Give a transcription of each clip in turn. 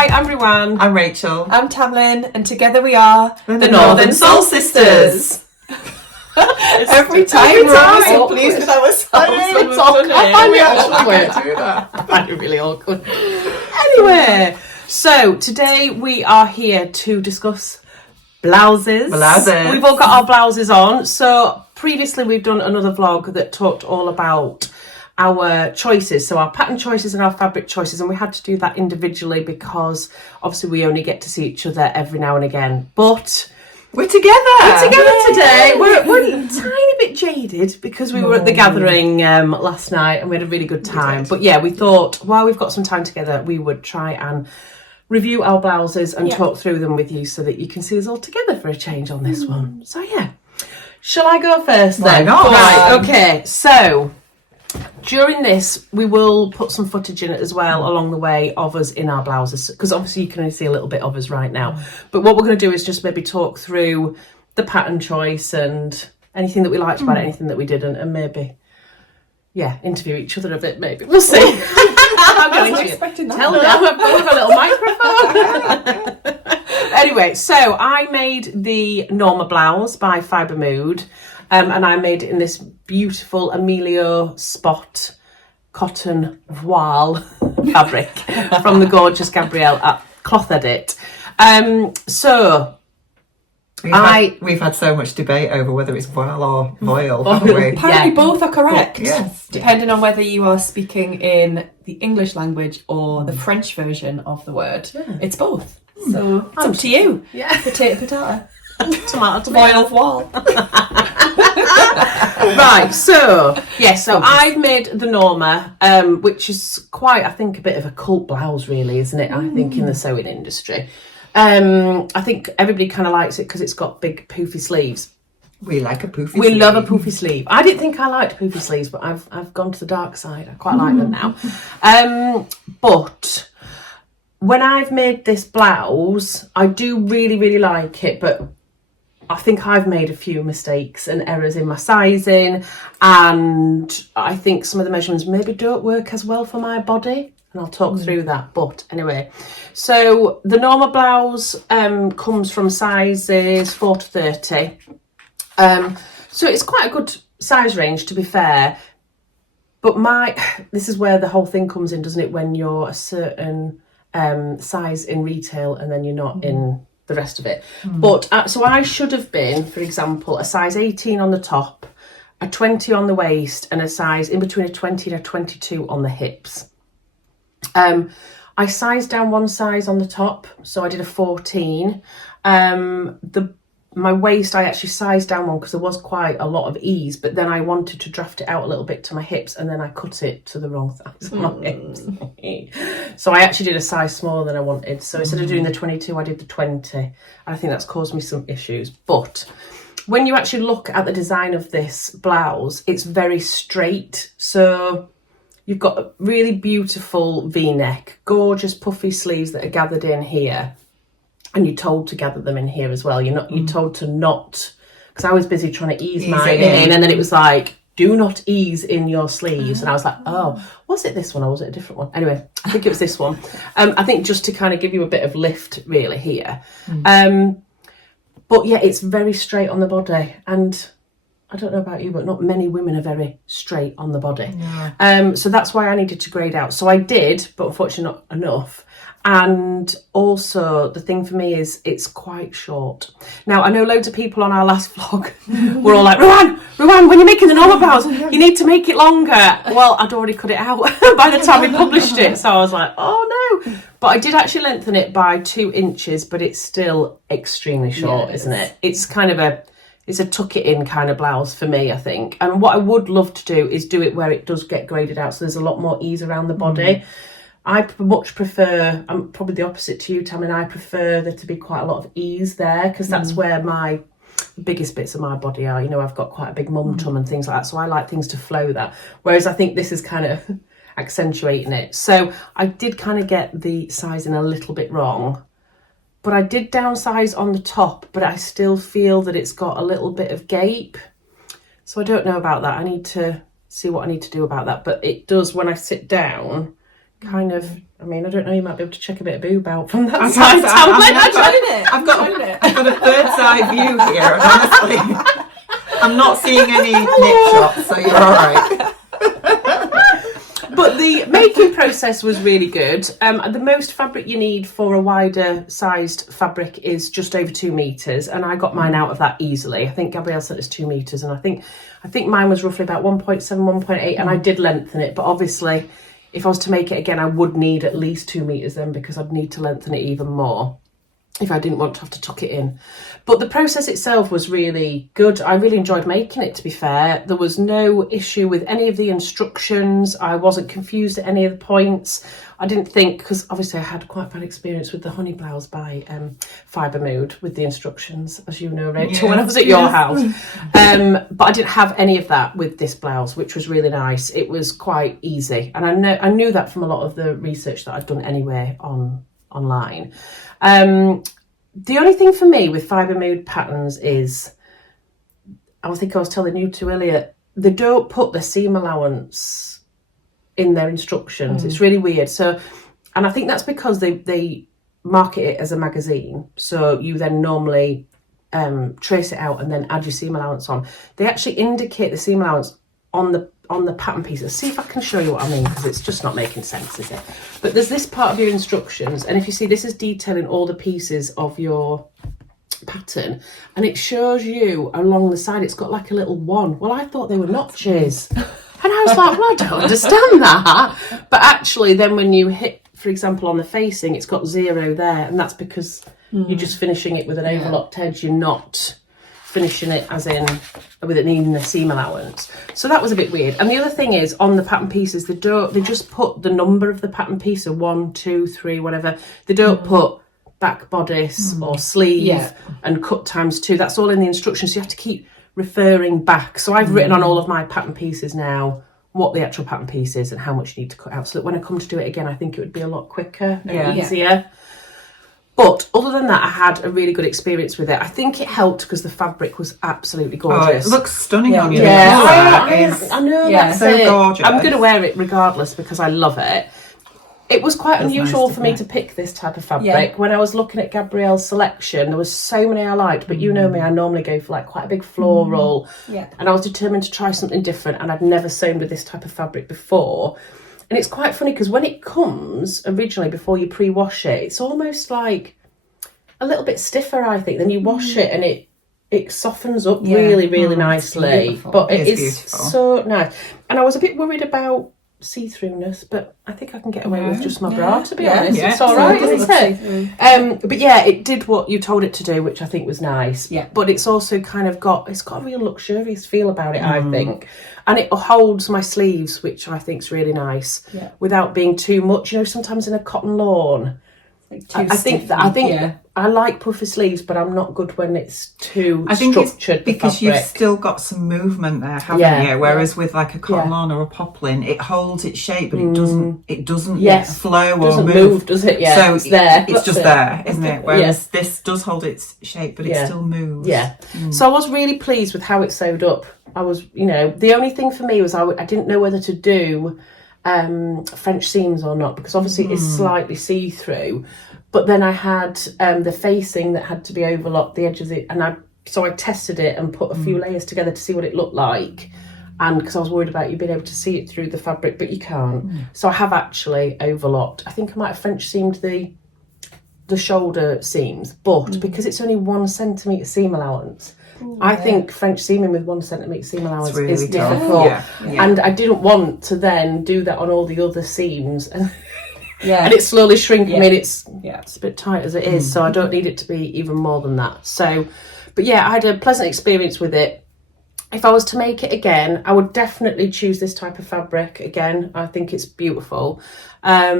Hi, I'm Ruan. I'm Rachel. I'm Tamlyn, and together we are the Northern Sewl Sisters. Every time we're always so pleased with ourselves. I find it awkward. I find it really awkward. Anyway, so today we are here to discuss blouses. We've all got our blouses on. So previously we've done another vlog that talked all about our choices, so our pattern choices and our fabric choices, and we had to do that individually because obviously we only get to see each other every now and again. But we're together today. We're a tiny bit jaded because we were at the gathering last night and we had a really good time. But yeah, we thought while we've got some time together, we would try and review our blouses and talk through them with you so that you can see us all together for a change on this one. So yeah, shall I go first then? Why not? Right, okay, so during this, we will put some footage in it as well along the way of us in our blouses, because obviously you can only see a little bit of us right now. But what we're going to do is just maybe talk through the pattern choice and anything that we liked about it, anything that we didn't, and maybe, interview each other a bit, maybe. We'll see. I'm going to expecting that. Tell them I've got a little microphone. Anyway, so I made the Norma blouse by Fibre Mood. And I made it in this beautiful Emilio Spot cotton voile fabric from the gorgeous Gabrielle at Cloth Edit. So we've had so much debate over whether it's voile or voile, haven't we? Apparently both are correct. Yes. Depending on whether you are speaking in the English language or the French version of the word. It's both. So it's up to you. Yeah. Potato. Tomato. Voile. Right, so I've made the Norma, which is quite, I think, a bit of a cult blouse, really, isn't it? I think in the sewing industry. I think everybody kind of likes it because it's got big poofy sleeves. We like a poofy sleeve. We love a poofy sleeve. I didn't think I liked poofy sleeves, but I've gone to the dark side. I quite like them now. But when I've made this blouse, I do really, really like it, but I think I've made a few mistakes and errors in my sizing, and I think some of the measurements maybe don't work as well for my body, and I'll talk through that. But anyway, so the Norma blouse comes from sizes 4 to 30. So it's quite a good size range, to be fair, but this is where the whole thing comes in, doesn't it, when you're a certain size in retail and then you're not in the rest of it. But so I should have been, for example, a size 18 on the top, a 20 on the waist, and a size in between a 20 and a 22 on the hips. I sized down one size on the top, so I did a 14. My waist, I actually sized down one because there was quite a lot of ease, but then I wanted to draft it out a little bit to my hips, and then I cut it to the wrong size on my hips. So I actually did a size smaller than I wanted. So instead of doing the 22, I did the 20. And I think that's caused me some issues. But when you actually look at the design of this blouse, it's very straight. So you've got a really beautiful V-neck, gorgeous puffy sleeves that are gathered in here. And you're told to gather them in here as well. You're told to not, because I was busy trying to ease mine in, and then it was like, do not ease in your sleeves. And I was like, oh, was it this one or was it a different one? Anyway, I think it was this one. I think just to kind of give you a bit of lift really here. But yeah, it's very straight on the body, and I don't know about you, but not many women are very straight on the body. No. So that's why I needed to grade out. So I did, but unfortunately not enough. And also the thing for me is it's quite short. Now, I know loads of people on our last vlog were all like, Ruan, when you're making the Norma blouse, you need to make it longer. Well, I'd already cut it out by the time we published it. So I was like, oh no. But I did actually lengthen it by 2 inches, but it's still extremely short, isn't it? It's kind of it's a tuck it in kind of blouse for me, I think. And what I would love to do is do it where it does get graded out, so there's a lot more ease around the body. I much prefer, I'm probably the opposite to you, Tamlyn, I prefer there to be quite a lot of ease there, because that's where my biggest bits of my body are. I've got quite a big mum tum and things like that, so I like things to flow that. Whereas I think this is kind of accentuating it. So I did kind of get the sizing a little bit wrong, but I did downsize on the top, but I still feel that it's got a little bit of gape. So I don't know about that. I need to see what I need to do about that. But it does, when I sit down, kind of, I mean, I don't know, you might be able to check a bit of boob out from that side, Tamlyn. I've got a bird's eye view here, and honestly, I'm not seeing any nip shots, so you're all right. But the making process was really good. The most fabric you need for a wider sized fabric is just over 2 meters, and I got mine out of that easily. I think Gabrielle sent us 2 meters, and I think mine was roughly about 1.7, 1.8, and I did lengthen it. But obviously, if I was to make it again, I would need at least 2 meters then, because I'd need to lengthen it even more if I didn't want to have to tuck it in. But the process itself was really good. I really enjoyed making it, to be fair. There was no issue with any of the instructions. I wasn't confused at any of the points. I didn't think, because obviously I had quite bad experience with the honey blouse by Fibre Mood with the instructions, as you know, Rachel, when I was at your house. But I didn't have any of that with this blouse, which was really nice. It was quite easy. And I knew that from a lot of the research that I'd done anyway online. The only thing for me with Fibre Mood patterns is, I think I was telling you too earlier, they don't put the seam allowance in their instructions. It's really weird. So, and I think that's because they market it as a magazine. So you then normally trace it out and then add your seam allowance on. They actually indicate the seam allowance on the pattern pieces. See if I can show you what I mean, because it's just not making sense, is it? But there's this part of your instructions, and if you see, this is detailing all the pieces of your pattern, and it shows you along the side, it's got like a little one. Well, I thought they were notches, and I was like, well, I don't understand that. But actually then when you hit, for example, on the facing, it's got 0 there, and that's because you're just finishing it with an overlocked edge. You're not finishing it as in with it needing a seam allowance. So that was a bit weird. And the other thing is, on the pattern pieces, they just put the number of the pattern piece, so 1, 2, 3, whatever. They don't put back bodice or sleeve and cut ×2. That's all in the instructions, so you have to keep referring back. So I've written on all of my pattern pieces now what the actual pattern piece is and how much you need to cut out, so that when I come to do it again, I think it would be a lot quicker and easier. But other than that, I had a really good experience with it. I think it helped because the fabric was absolutely gorgeous. Oh, it looks stunning on you. I know, that's so it. gorgeous. I'm going to wear it regardless because I love it. It was quite unusual for me to pick this type of fabric. When I was looking at Gabrielle's selection, there was so many I liked, but you know me, I normally go for like quite a big floral. And I was determined to try something different, and I'd never sewn with this type of fabric before. And it's quite funny because when it comes originally, before you pre-wash it, it's almost like a little bit stiffer, I think. Then you wash it and it softens up really nicely. But it is beautiful. So nice. And I was a bit worried about see-throughness, but I think I can get away with just my bra, to be honest. It's all right, isn't it? But yeah, it did what you told it to do, which I think was nice. But it's also kind of it's got a real luxurious feel about it, I think. And it holds my sleeves, which I think is really nice, without being too much. You know, sometimes in a cotton lawn, I think I like puffy sleeves, but I'm not good when it's too structured. It's because you've still got some movement there, haven't you? Whereas with like a cotton lawn or a poplin, it holds its shape, but it doesn't flow or move, does it? So it's there. It's just there, isn't it? Whereas this does hold its shape, but it still moves. So I was really pleased with how it sewed up. I was, the only thing for me was I didn't know whether to do French seams or not, because obviously it's slightly see-through. But then I had the facing that had to be overlocked, the edge of it, and I tested it and put a few layers together to see what it looked like. And because I was worried about you being able to see it through the fabric, but you can't. So I have actually overlocked. I think I might have French seamed the shoulder seams, but because it's only 1 centimetre seam allowance, I think French seaming with 1 centimetre seam allowance really is difficult. And I didn't want to then do that on all the other seams. And it's slowly shrinking. I mean, it's a bit tight as it is, so I don't need it to be even more than that. So, but yeah, I had a pleasant experience with it. If I was to make it again, I would definitely choose this type of fabric again. I think it's beautiful. I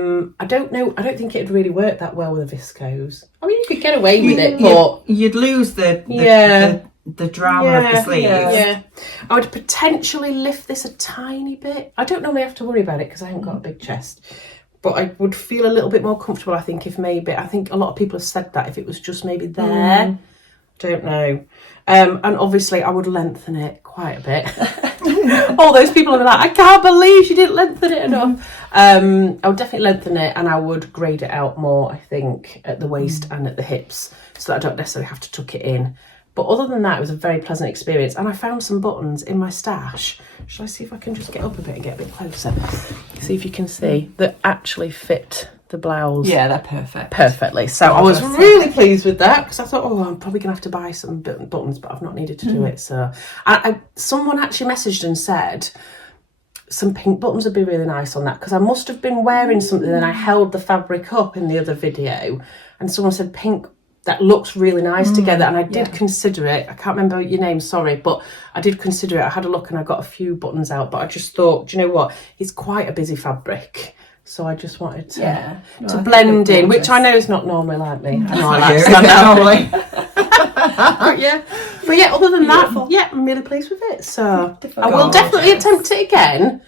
don't think it'd really work that well with a viscose. I mean, you could get away with it, but you'd lose the drama of the sleeves. I would potentially lift this a tiny bit. I don't normally have to worry about it because I haven't got a big chest. But I would feel a little bit more comfortable, I think, I think a lot of people have said that if it was just maybe there. Don't know. And obviously I would lengthen it quite a bit. All those people are like, I can't believe she didn't lengthen it enough. I would definitely lengthen it, and I would grade it out more, I think, at the waist and at the hips, so that I don't necessarily have to tuck it in. But other than that, it was a very pleasant experience, and I found some buttons in my stash. Shall I see if I can just get up a bit and get a bit closer? See if you can see that actually fit the blouse. Yeah, they're perfect. Perfectly. So I was really pleased with that, because I thought, I'm probably going to have to buy some buttons, but I've not needed to do it. So someone actually messaged and said some pink buttons would be really nice on that, because I must have been wearing something and I held the fabric up in the other video, and someone said pink, that looks really nice together, and I did consider it. I can't remember your name, sorry, but I did consider it. I had a look and I got a few buttons out, but I just thought, do you know what? It's quite a busy fabric. So I just wanted to blend in, which I know is not normally like me. I know I like to stand out normally. but yeah, other than that, I'm really pleased with it. So I will definitely attempt it again.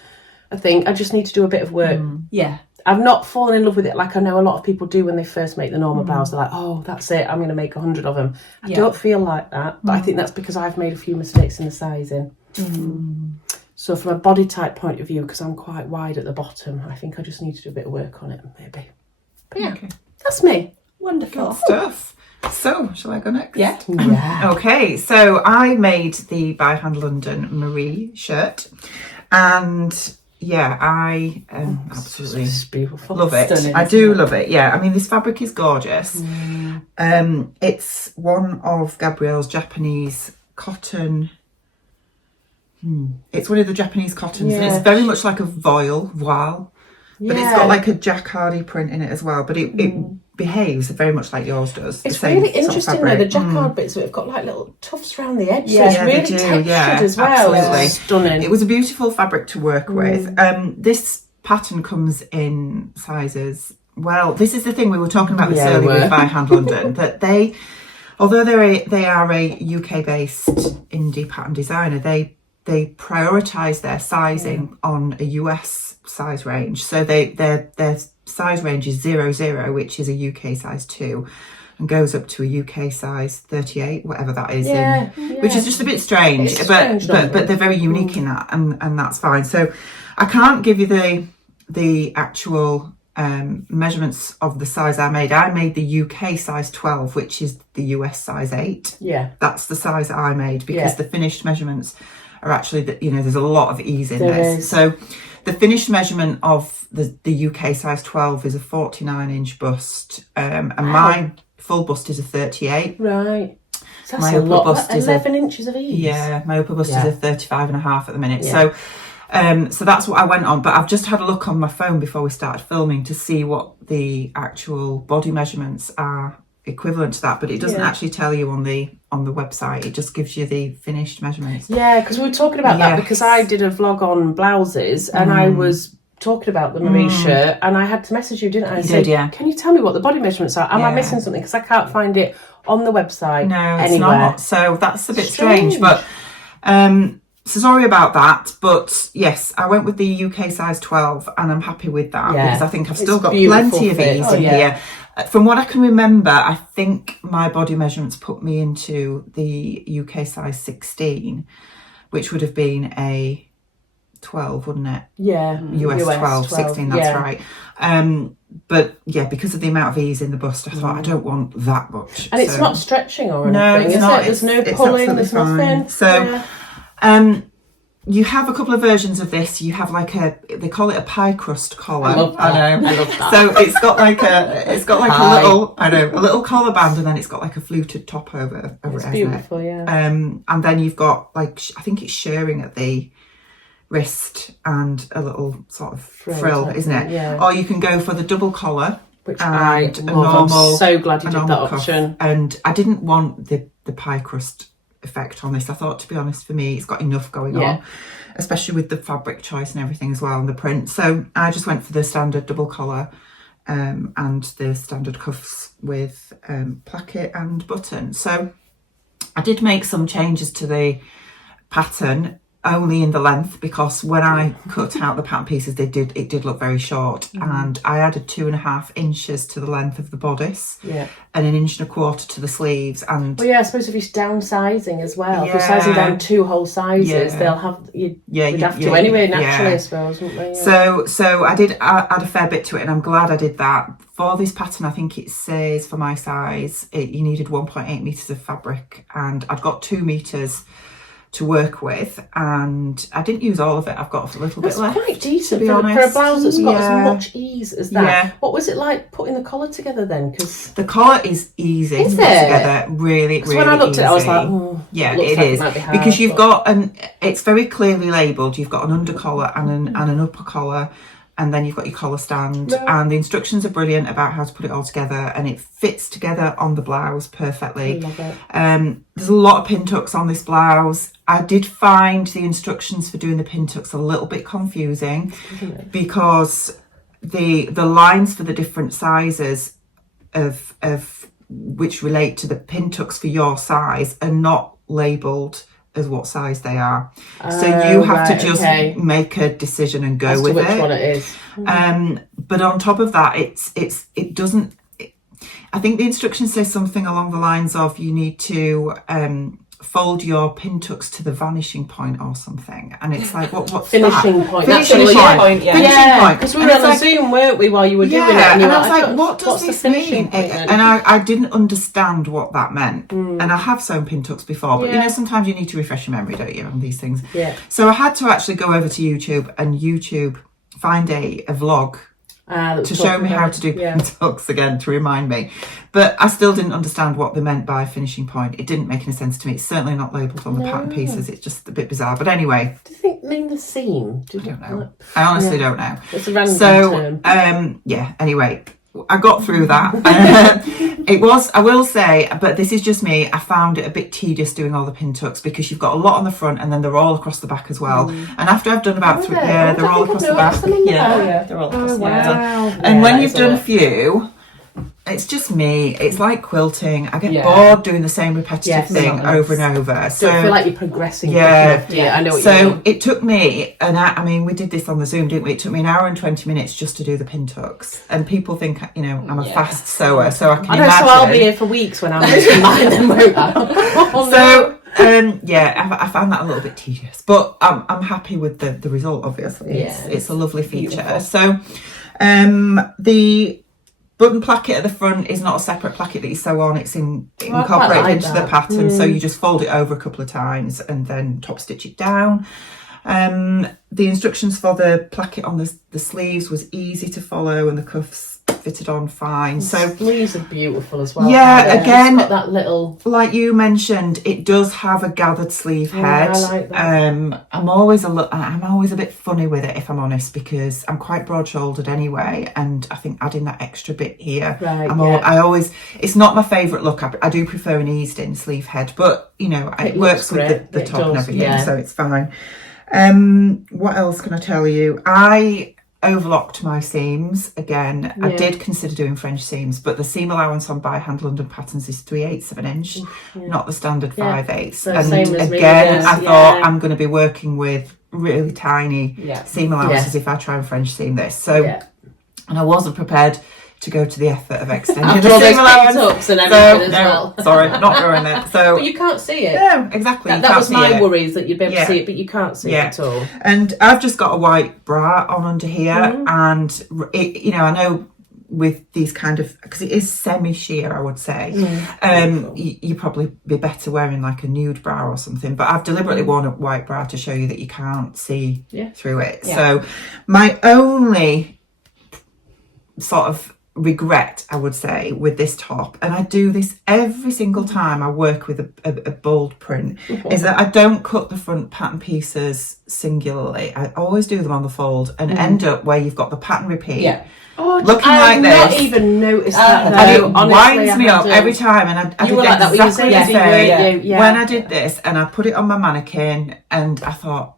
I think I just need to do a bit of work. Yeah. I've not fallen in love with it like I know a lot of people do when they first make the Norma blouse. They're like, oh, that's it, I'm going to make 100 of them. I don't feel like that, but I think that's because I've made a few mistakes in the sizing. So from a body type point of view, because I'm quite wide at the bottom, I think I just need to do a bit of work on it, maybe. But yeah, that's me. Wonderful. Good stuff. So, shall I go next? Yeah. Okay, so I made the By Hand London Marie shirt, and yeah, I absolutely beautiful. Love it. Stunning, I do love it. Yeah, I mean, this fabric is gorgeous. It's one of Gabrielle's Japanese cotton. It's one of the Japanese cottons, and it's very much like a voile, but it's got like a jacquardy print in it as well. But it behaves very much like yours does. It's really interesting though, the jacquard bits of it have got like little tufts around the edge. So it's really textured as well. Absolutely. It's stunning. It was a beautiful fabric to work with. This pattern comes in sizes. Well, this is the thing, we were talking about this earlier with By Hand London, that although they are a UK based indie pattern designer, they prioritise their sizing on a US size range. So their size range is 00, which is a UK size 2, and goes up to a UK size 38, whatever that is, which is just a bit strange. But they're very unique in that, and that's fine. So I can't give you the actual measurements of the size I made. I made the UK size 12, which is the US size 8. Yeah, that's the size I made, because the finished measurements are actually there's a lot of ease in this. So the finished measurement of the UK size 12 is a 49-inch bust, and my full bust is a 38. Right. So that's my upper bust is 11 inches of ease. Yeah, my upper bust is a 35.5 at the minute. So that's what I went on, but I've just had a look on my phone before we started filming to see what the actual body measurements are equivalent to that, but it doesn't actually tell you on the website. It just gives you the finished measurements. Yeah, because we were talking about that, because I did a vlog on blouses and I was talking about the Marie shirt, and I had to message you, didn't I? I said, can you tell me what the body measurements are? Am I missing something? Because I can't find it on the website anywhere. It's not. So that's a bit strange, but so sorry about that, but yes, I went with the UK size 12, and I'm happy with that, because I think I've still got plenty of ease in here. From what I can remember, I think my body measurements put me into the UK size 16, which would have been a 12, wouldn't it? Yeah. US 12, 16, that's right. But yeah, because of the amount of ease in the bust, I thought I don't want that much. And it's not stretching or anything, no, it's not. There's no pulling, there's nothing. So, you have a couple of versions of this. You have like they call it a pie crust collar. I love that. I love that. So it's got like a little collar band, and then it's got like a fluted top over it's it. Beautiful, and then you've got like, I think it's shirring at the wrist and a little sort of frill, isn't it? Yeah. Or you can go for the double collar, which I love. I'm so glad you did that option. And I didn't want the pie crust effect on this. I thought, to be honest, for me, it's got enough going on, especially with the fabric choice and everything as well, and the print. So I just went for the standard double collar and the standard cuffs with placket and button. So I did make some changes to the pattern. only in the length, because when I cut out the pattern pieces, it did look very short, and I added 2.5 inches to the length of the bodice, and 1.25 inches to the sleeves. And well, I suppose if you're downsizing as well, if you're sizing down 2 whole sizes, they'll have you'd have to anyway naturally, I suppose, wouldn't they? So I did add a fair bit to it, and I'm glad I did that. For this pattern, I think it says for my size, you needed 1.8 meters of fabric, and I've got 2 meters to work with, and I didn't use all of it. I've got a little bit left. That's quite decent for a blouse that's got as much ease as that. What was it like putting the collar together then? Because the collar is easy to put together, really when I looked easy. at it, I was like, it is, because you've got it's very clearly labelled. You've got an under collar and an upper collar, and then you've got your collar stand, and the instructions are brilliant about how to put it all together, and it fits together on the blouse perfectly. I love it. There's a lot of pin tucks on this blouse. I did find the instructions for doing the pin tucks a little bit confusing, because the lines for the different sizes of which relate to the pin tucks for your size are not labelled as what size they are, so you have to just make a decision and go with which it. One it is. But on top of that, it doesn't. I think the instructions say something along the lines of you need to fold your pin tucks to the vanishing point or something, and it's like what's finishing that? point. Finishing point. Because we were on Zoom, weren't we, while you were doing it? And I was like, what does this mean? And I didn't understand what that meant. And I have sewn pin tucks before, but you know, sometimes you need to refresh your memory, don't you, on these things? So I had to actually go over to YouTube and find a vlog to show me how to do pin tucks again, to remind me. But I still didn't understand what they meant by finishing point. It didn't make any sense to me. It's certainly not labelled on the pattern pieces. It's just a bit bizarre. But anyway. Do you think mean the seam? I don't know. I honestly don't know. It's a random term. Anyway, I got through that. I will say, but this is just me, I found it a bit tedious doing all the pin tucks, because you've got a lot on the front and then they're all across the back as well. And after I've done about three, they're all across the back. They're all across the back. And when you've done a few, it's just me. It's like quilting. I get bored doing the same repetitive thing over and over. So I feel like you're progressing. Yeah, I know what you mean. So it took me, I mean, we did this on the Zoom, didn't we? It took me 1 hour and 20 minutes just to do the pin tucks. And people think, I'm a fast sewer, so I can imagine. So I'll be here for weeks when I'm making mine, then won't I? I found that a little bit tedious, but I'm happy with the result. Obviously, it's a lovely feature. Beautiful. So, the button placket at the front is not a separate placket that you sew on. It's incorporated into the pattern, so you just fold it over a couple of times and then top stitch it down. The instructions for the placket on the sleeves was easy to follow, and the cuffs fitted on fine. So sleeves are beautiful as well. Again, it's got that little, like you mentioned, it does have a gathered sleeve head. I like that. I'm always a bit funny with it, if I'm honest, because I'm quite broad-shouldered anyway, and I think adding that extra bit here, it's not my favourite look. I do prefer an eased-in sleeve head, but it works with the top and everything, so it's fine. What else can I tell you? I overlocked my seams again. I did consider doing French seams, but the seam allowance on by hand London patterns is 3/8 of an inch, not the standard 5/8. So and same as again, I thought I'm going to be working with really tiny seam allowances if I try and French seam this. So, and I wasn't prepared to go to the effort of extending the seam allowance. And everything as well. Sorry, not going there. So, but you can't see it. No, exactly. That was my worry, is that you'd be able to see it, but you can't see it at all. And I've just got a white bra on under here, and it, I know with these kind of, because it is semi-sheer, I would say, you probably be better wearing like a nude bra or something, but I've deliberately worn a white bra to show you that you can't see through it. So my only sort of regret, I would say, with this top, and I do this every single time I work with a bold print, is that I don't cut the front pattern pieces singularly. I always do them on the fold and end up where you've got the pattern repeat looking like this. I've not even noticed that, and it winds me up every time, and I did exactly the same when I did this, and I put it on my mannequin, and I thought,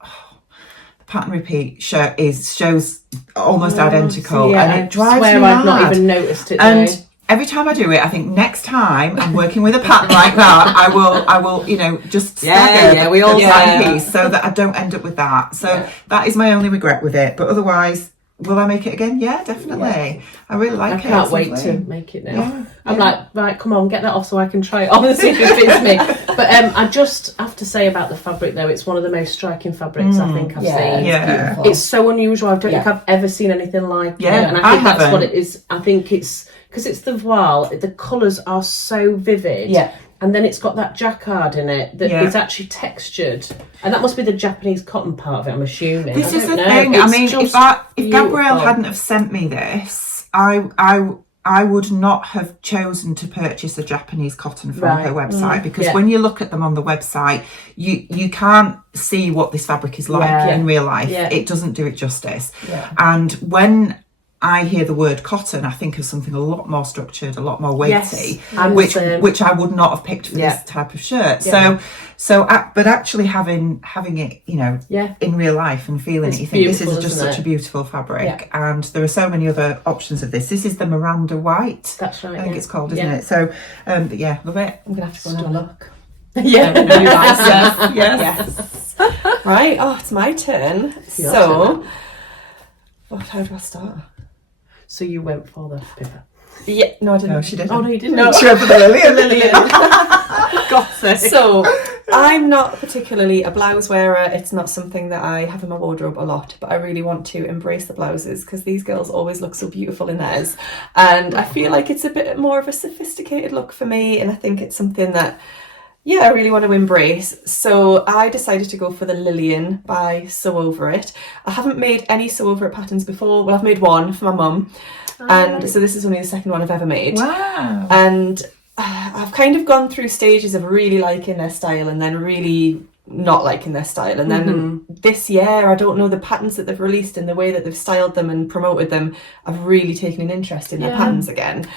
pattern repeat shows almost identical, and it drives me mad. I've not even noticed it. And every time I do it, I think next time I'm working with a pattern like that, I will, just stagger we all piece so that I don't end up with that. So that is my only regret with it. But otherwise, will I make it again? Yeah, definitely. Yeah. I really like it. I can't wait to make it now. Yeah. I'm like, right, come on, get that off so I can try it on and see if it fits me. But I just have to say about the fabric though, it's one of the most striking fabrics I think I've seen. Yeah. It's so unusual. I don't think I've ever seen anything like it. And I think that's what it is. I think it's because it's the voile, the colours are so vivid. Yeah. And then it's got that jacquard in it that is actually textured. And that must be the Japanese cotton part of it, I'm assuming. This is the thing. I mean, if Gabrielle hadn't have sent me this, I would not have chosen to purchase a Japanese cotton from her website because when you look at them on the website, you can't see what this fabric is like in real life. Yeah. It doesn't do it justice. Yeah. And when I hear the word cotton, I think of something a lot more structured, a lot more weighty, which I would not have picked for this type of shirt. Yeah. But actually having it, in real life and feeling it, you think this is just such a beautiful fabric. Yeah. And there are so many other options of this. This is the Miranda White. That's right. I think it's called, isn't it? So, but yeah, love it. I'm gonna have to go and have a look. Yes. Right. Oh, it's my turn. So, how do I start? So you went for the pivot? Yeah, no, I didn't. No, she didn't. Oh, no, you didn't. No, she went for the Lillian. Got it. So, I'm not particularly a blouse wearer. It's not something that I have in my wardrobe a lot, but I really want to embrace the blouses because these girls always look so beautiful in theirs. And I feel like it's a bit more of a sophisticated look for me, and I think it's something that I really want to embrace. So I decided to go for the Lillian by Sew Over It. I haven't made any Sew Over It patterns before. Well, I've made one for my mum. And so this is only the second one I've ever made. Wow. And I've kind of gone through stages of really liking their style and then really not liking their style. And then this year, I don't know, the patterns that they've released and the way that they've styled them and promoted them, I've really taken an interest in their patterns again.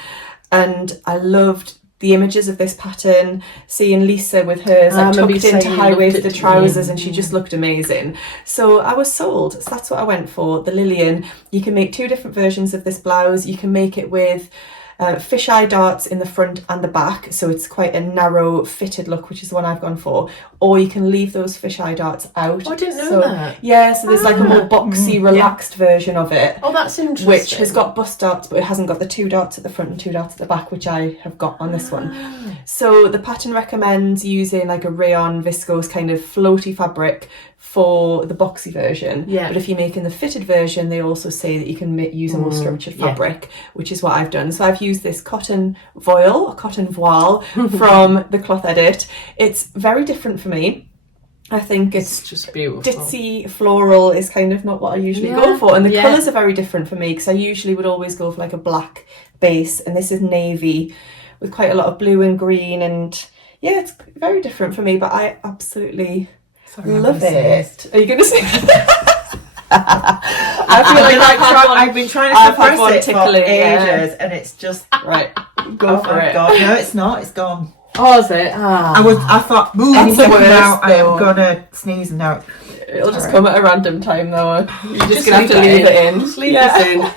And I loved the images of this pattern, seeing Lisa with hers tucked into high-waisted trousers, and she just looked amazing. So I was sold. So that's what I went for, the Lillian. You can make two different versions of this blouse. You can make it with fisheye darts in the front and the back, so it's quite a narrow fitted look, which is the one I've gone for, or you can leave those fisheye darts out. Oh, I didn't know that. Yeah, so there's like a more boxy, relaxed version of it. Oh, that's interesting. Which has got bust darts, but it hasn't got the 2 darts at the front and 2 darts at the back, which I have got on this one. So the pattern recommends using like a rayon viscose kind of floaty fabric for the boxy version. Yeah. But if you're making the fitted version, they also say that you can use a more structured fabric, which is what I've done. So I've used this cotton voile from the Cloth Edit. It's very different for me. I think it's just beautiful. Ditzy floral is kind of not what I usually go for, and the colours are very different for me because I usually would always go for like a black base, and this is navy with quite a lot of blue and green, and it's very different for me, but I absolutely love it. Are you going to say? I've been trying to suppress it for ages, and it's just right. Go for it. God. No, it's not. It's gone. Oh, is it? I thought, anything now, I'm gonna sneeze, and now it'll just come at a random time, though. You're just gonna have to leave it in. Just leave this in.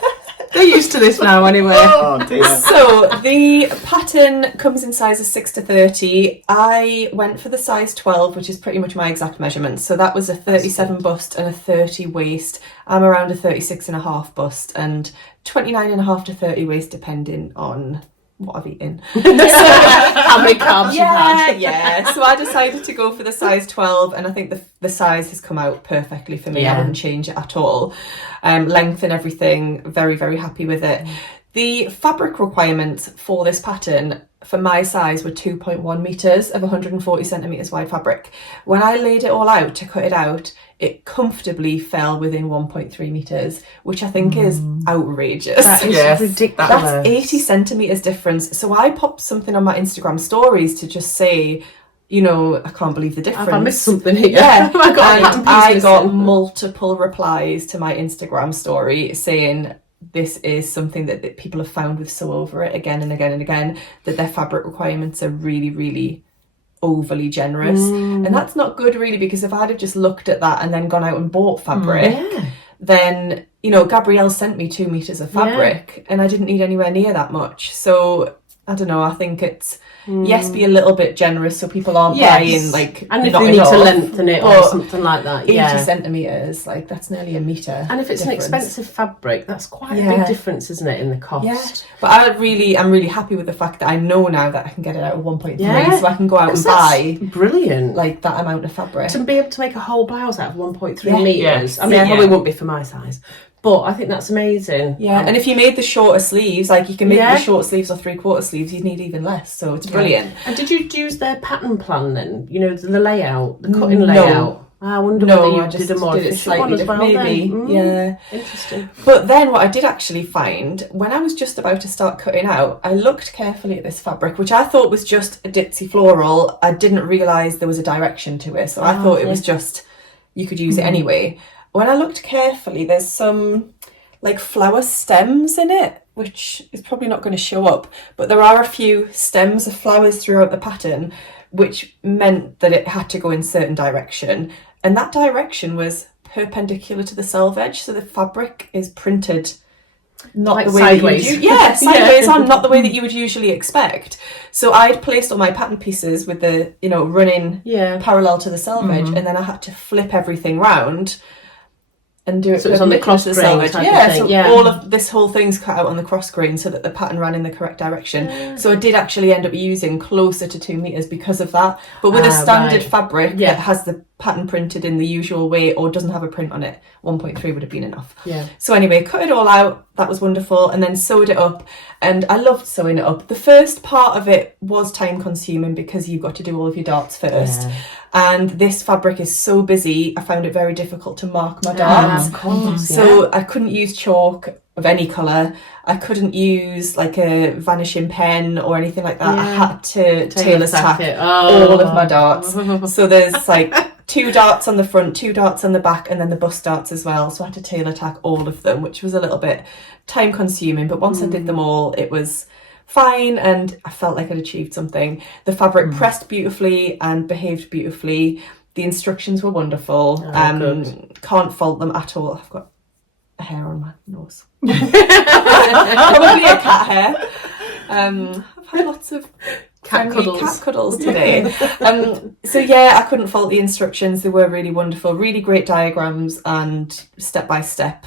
They're used to this now, anyway. Oh dear. So the pattern comes in sizes 6 to 30. I went for the size 12, which is pretty much my exact measurement. So that was a 37 bust and a 30 waist. I'm around a 36.5 bust and 29.5 to 30 waist, depending on what I've eaten. How many carbs you've had. Yeah. So I decided to go for the size 12, and I think the size has come out perfectly for me. I wouldn't change it at all. Length and everything, very, very happy with it. The fabric requirements for this pattern for my size were 2.1 metres of 140 centimetres wide fabric. When I laid it all out to cut it out, it comfortably fell within 1.3 metres, which I think is outrageous. That is ridiculous. That's 80 centimetres difference. So I popped something on my Instagram stories to just say, I can't believe the difference. Have I missed something here? Yeah. I got multiple replies to my Instagram story saying this is something that people have found with Sew Over It again and again and again, that their fabric requirements are really, really overly generous. And that's not good really, because if I'd have just looked at that and then gone out and bought fabric, then you know, Gabrielle sent me 2 meters of fabric and I didn't need anywhere near that much. So I don't know, I think it's, yes, be a little bit generous so people aren't buying like, and if not they need enough, to lengthen it or something like that, 80 centimetres, like that's nearly a metre. And if it's an expensive fabric, that's quite a big difference, isn't it, in the cost? Yeah, but I'm really happy with the fact that I know now that I can get it out of 1.3, so I can go out and buy brilliant, like that amount of fabric. To be able to make a whole blouse out of 1.3 metres. I mean, it Yeah. probably wouldn't be for my size, but I think that's amazing. Yeah, and if you made the shorter sleeves, like you can make the short sleeves or 3/4 sleeves, you'd need even less, so it's brilliant. And did you use their pattern plan then? You know, the layout, the cutting layout? I wonder whether you did a more efficient one as well maybe. then. Yeah. Interesting. But then what I did actually find, when I was just about to start cutting out, I looked carefully at this fabric, which I thought was just a ditzy floral. I didn't realise there was a direction to it, so I thought it was just, you could use it anyway. When I looked carefully, there's some like flower stems in it, which is probably not going to show up, but there are a few stems of flowers throughout the pattern, which meant that it had to go in a certain direction. And that direction was perpendicular to the selvage, so the fabric is printed not like the way sideways. that you would sideways on, not the way that you would usually expect. So I'd placed all my pattern pieces with the, you know, running parallel to the selvage, and then I had to flip everything round and do it so it's on the cross to the grain selvage. All of this whole thing's cut out on the cross grain so that the pattern ran in the correct direction. So I did actually end up using closer to 2 meters because of that. But with a standard fabric that has the pattern printed in the usual way or doesn't have a print on it, 1.3 would have been enough. So anyway, cut it all out. That was wonderful, and then sewed it up, and I loved sewing it up. The first part of it was time consuming because you've got to do all of your darts first. And this fabric is so busy, I found it very difficult to mark my darts. So I couldn't use chalk of any colour. I couldn't use like a vanishing pen or anything like that. I had to tailor tack all of my darts. So there's like 2 darts on the front, 2 darts on the back, and then the bust darts as well. So I had to tailor tack all of them, which was a little bit time consuming. But once I did them all, it was fine, and I felt like I'd achieved something. The fabric pressed beautifully and behaved beautifully. The instructions were wonderful. Can't fault them at all. I've got a hair on my nose. Probably a cat hair. I've had lots of cat cuddles today. So yeah, I couldn't fault the instructions. They were really wonderful, really great diagrams and step by step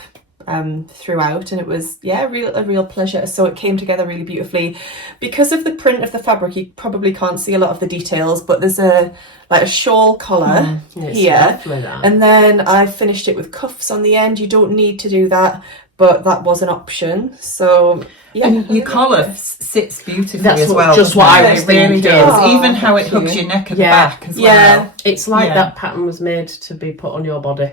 throughout, and it was a real pleasure. So it came together really beautifully. Because of the print of the fabric, you probably can't see a lot of the details, but there's a shawl collar here, and then I finished it with cuffs on the end. You don't need to do that, but that was an option. So and your collar sits beautifully That's as well. Just what I was thinking. It really does. Even how it hugs your neck at the back as well. It's like that pattern was made to be put on your body.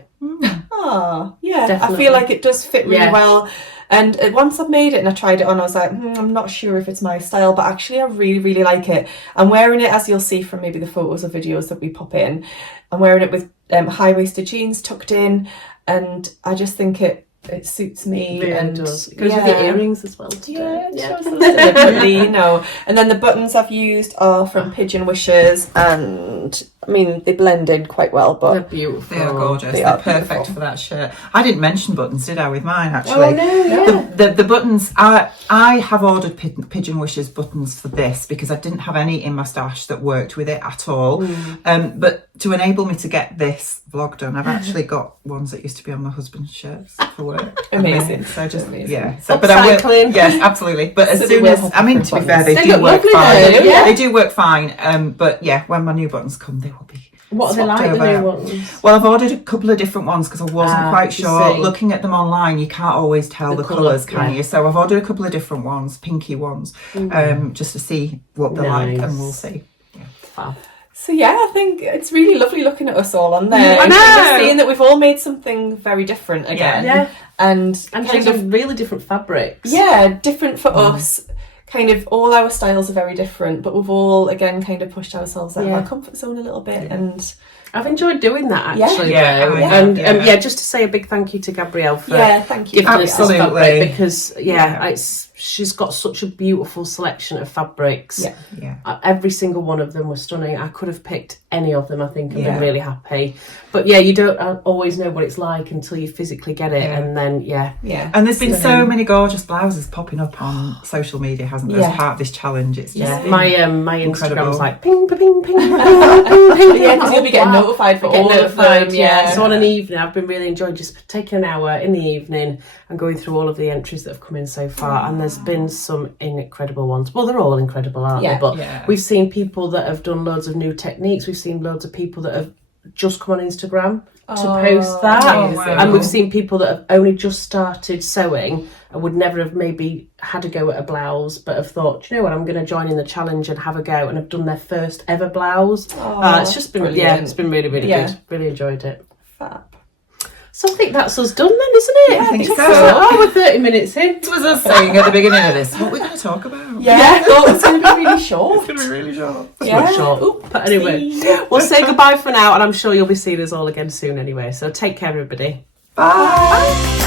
Definitely. I feel like it does fit really well. And once I've made it and I tried it on, I was like, I'm not sure if it's my style, but actually I really, really like it. I'm wearing it, as you'll see from maybe the photos or videos that we pop in. I'm wearing it with high-waisted jeans tucked in, and I just think it suits me. Really and does. It goes with the earrings as well today. It shows a little differently, you know. And then the buttons I've used are from Pigeon wishes, and I mean they blend in quite well, but they're beautiful. They are gorgeous. They're perfect for that shirt. I didn't mention buttons, did I, with mine actually? Oh no, the buttons, I have ordered Pigeon wishes buttons for this because I didn't have any in my stash that worked with it at all. But to enable me to get this vlog done, I've actually got ones that used to be on my husband's shirts for work. Amazing. So just amazing. but I will, yes, absolutely. But as soon as to be fair, they do work fine. They do work fine. But yeah, when my new buttons come, they will be. What are they like, the new ones? Well, I've ordered a couple of different ones because I wasn't quite sure. Looking at them online, you can't always tell the colours, can you? So I've ordered a couple of different ones, pinky ones, just to see what they're like, and we'll see. Fab. So yeah, I think it's really lovely looking at us all on there. I know. And seeing that we've all made something very different again. Yeah. And kind of really different fabrics. Yeah, different for us. Kind of all our styles are very different, but we've all again kind of pushed ourselves out of our comfort zone a little bit, and I've enjoyed doing that actually. Just to say a big thank you to Gabrielle for thank you. gifting us this fabric, because it's she's got such a beautiful selection of fabrics. Yeah. Every single one of them was stunning. I could have picked any of them, I think, and Yeah. been really happy. But yeah, you don't always know what it's like until you physically get it, and then Yeah. And there's been so many gorgeous blouses popping up on social media, hasn't there? Yeah. As part of this challenge. It's just been my incredible. Instagram's like ping, ping, ping, ping, ping, ping, ping. Yeah, because you'll be getting notified for all of them. Yeah. So on an evening, I've been really enjoying just taking an hour in the evening and going through all of the entries that have come in so far. And there's been some incredible ones. Well, they're all incredible, aren't they? But we've seen people that have done loads of new techniques. We've seen loads of people that have just come on Instagram to post that. And we've seen people that have only just started sewing and would never have maybe had a go at a blouse, but have thought, you know what, I'm going to join in the challenge and have a go, and have done their first ever blouse. It's just been, it's been really, really good. Really enjoyed it. Fab. So I think that's us done then, isn't it? I think so. We're 30 minutes in. It was us saying at the beginning of this, what we're going to talk about. Yeah, I thought it was going to be really short. It's going to be really short. Much short. But anyway, we'll say goodbye for now, and I'm sure you'll be seeing us all again soon anyway. So take care, everybody. Bye.